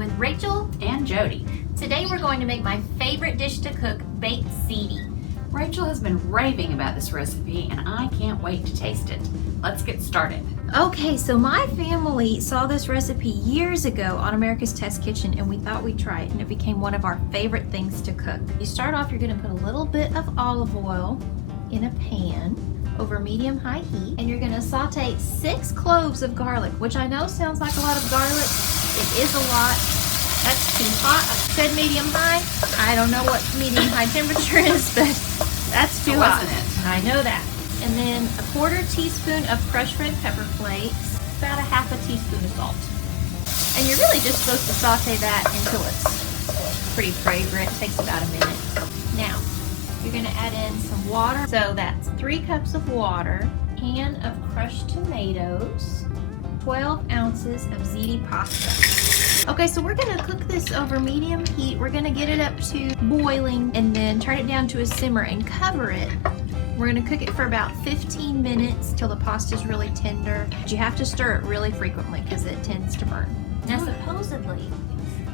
with Rachel and Jody. Today we're going to make my favorite dish to cook, baked ziti. Rachel has been raving about this recipe and I can't wait to taste it. Let's get started. Okay, so my family saw this recipe years ago on America's Test Kitchen and we thought we'd try it, and it became one of our favorite things to cook. You start off, you're going to put a little bit of olive oil in a pan over medium-high heat, and you're going to saute 6 cloves of garlic, which I know sounds like a lot of garlic. It is a lot. That's too hot. I said medium-high. I don't know what medium-high temperature is, but that's too hot. Wasn't it? I know that. And then a 1/4 teaspoon of crushed red pepper flakes, about a 1/2 teaspoon of salt. And you're really just supposed to saute that until it's pretty fragrant. It takes about a minute. Now, you're gonna add in some water. So that's 3 cups of water, a can of crushed tomatoes, 12 ounces of ziti pasta. Okay, so we're gonna cook this over medium heat. We're gonna get it up to boiling and then turn it down to a simmer and cover it. We're gonna cook it for about 15 minutes till the pasta is really tender. But you have to stir it really frequently because it tends to burn. Now supposedly,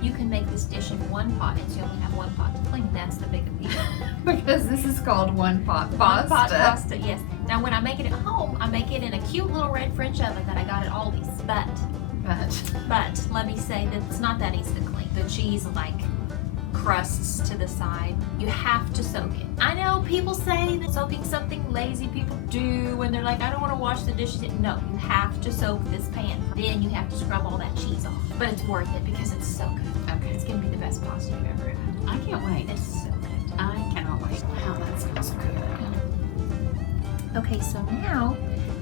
you can make this dish in one pot, and so you only have one pot to clean. That's the big appeal. Because this is called one pot pasta. One pot pasta, yes. Now when I make it at home, I make it in a cute little red French oven that I got at Aldi's. But let me say that it's not that easy to clean. The cheese crusts to the side. You have to soak it. I know people say that soaking something lazy people do when they're like, I don't want to wash the dishes. No, you have to soak this pan. Then you have to scrub all that cheese off. But it's worth it because it's so good. Okay. It's gonna be the best pasta you've ever had. I can't wait. It's so good. I cannot wait. Wow, that sounds good. Okay, so now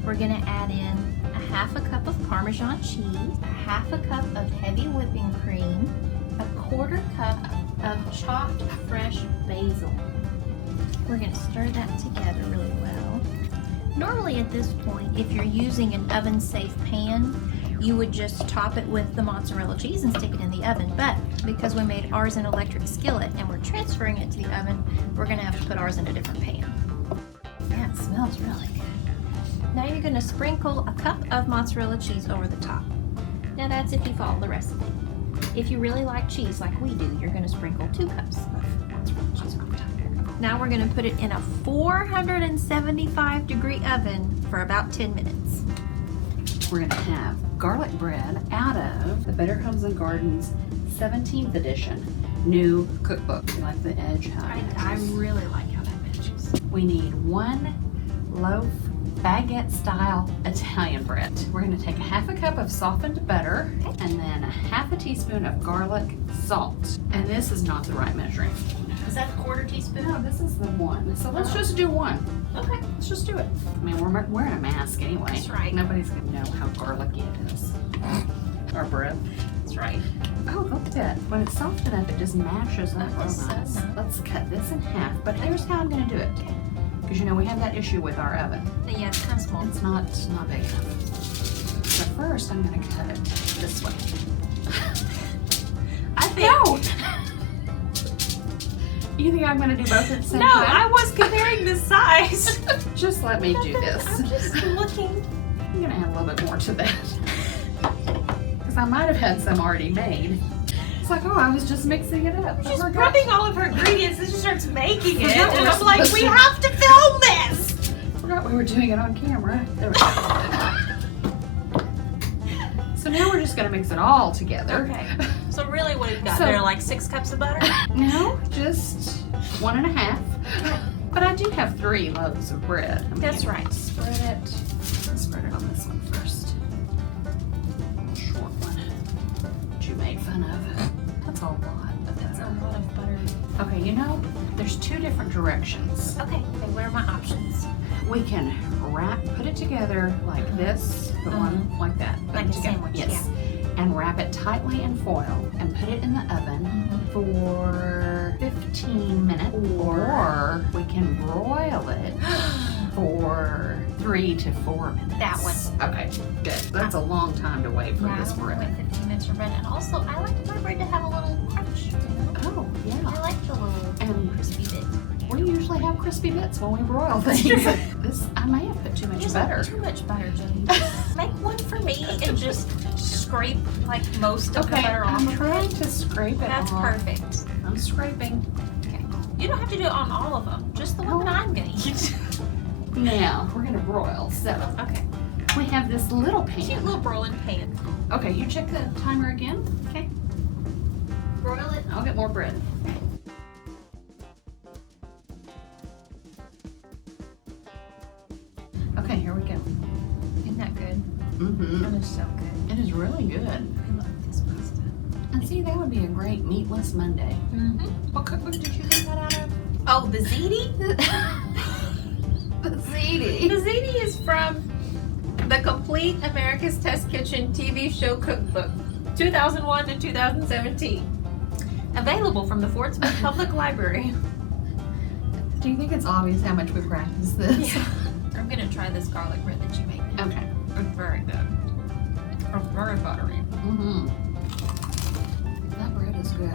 we're gonna add in a 1/2 cup of Parmesan cheese, a 1/2 cup of heavy whipping cream, a 1/4 cup of chopped fresh basil. We're gonna stir that together really well. Normally at this point, if you're using an oven-safe pan, you would just top it with the mozzarella cheese and stick it in the oven. But because we made ours in electric skillet and we're transferring it to the oven, we're gonna have to put ours in a different pan. Yeah, it smells really good. Now you're gonna sprinkle a cup of mozzarella cheese over the top. Now that's if you follow the recipe. If you really like cheese like we do, you're gonna sprinkle 2 cups of mozzarella cheese over the top. Now we're gonna put it in a 475-degree oven for about 10 minutes. We're gonna have garlic bread out of the Better Homes and Gardens 17th edition new cookbook. You like the edge how it I matches? really like how that matches. We need 1 loaf baguette style Italian bread. We're going to take a 1/2 cup of softened butter and then a 1/2 teaspoon of garlic salt. And this is not the right measuring. Is that a 1/4 teaspoon? No, this is the 1. So let's just do 1. Okay. Let's just do it. I mean, we're wearing a mask anyway. That's right. Nobody's going to know how garlicky it is. Our bread. That's right. Oh, look at that. When it's soft enough, it just mashes up real That's so nice. nice. Let's cut this in half. But here's how I'm going to do it. Because you know we have that issue with our oven. Yeah, it's kind of small. It's not big enough. So first I'm going to cut it this way. I think. No! You think I'm going to do both at the same No, time? I was comparing the size. Just let me do this. I'm just looking. I'm going to add a little bit more to that. Because I might have had some already made. It's like, oh, I was just mixing it up. She's I forgot. prepping all of her ingredients and she starts making it. Forgot And we're I'm like, supposed we to- have to film this. Forgot we were doing it on camera. There we go. So now we're just going to mix it all together. Okay. So really what we've got So- there, like 6 cups of butter? No, just 1 1/2. But I do have 3 loaves of bread. I mean, That's right. Spread it. Spread it on this one first. Short one. That you made fun of. That's a lot of That's a butter. lot of butter. Okay, you know, there's 2 different directions. Okay, what are my options? We can put it together like this, put one like that. Put Like them a together. sandwich, Yes. And wrap it tightly in foil and put it in the oven for 15 minutes. Or we can broil it for 3 to 4 minutes. That one. Okay, good. That's a long time to wait for Yeah, this I don't bread. want to wait 15 minutes for bread. And also, I like my bread to have a little crunch, you know? Oh, I yeah. like the little And crispy bit. we usually have crispy bits when we broil That's things. true. This, I may have put too much There's butter. Too much butter, Jodie. Make one for me and just scrape scrape like most of the Okay, butter off I'm of trying it? to scrape it That's off. perfect. I'm scraping. Okay. You don't have to do it on all of them. Just the one that I'm gonna eat. Now, we're gonna broil. So, Okay. we have this little pan. Cute little broiling pan. Okay, you check the timer again. Okay. Broil it. I'll get more bread. Okay, here we go. Isn't that good? Mm-hmm. That is so good. It is really good. I love this pasta. And see, that would be a great meatless Monday. Mm-hmm. What cookbook did you get that out of? Oh, the ziti? The ziti. The ziti is from the Complete America's Test Kitchen TV show cookbook, 2001 to 2017. Available from the Fort Smith Public Library. Do you think it's obvious how much we practice this? Yeah. I'm gonna try this garlic bread that you made. Okay. It's very good. It's very buttery. Mm-hmm. That bread is good.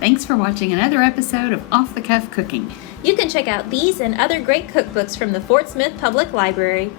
Thanks for watching another episode of Off the Cuff Cooking. You can check out these and other great cookbooks from the Fort Smith Public Library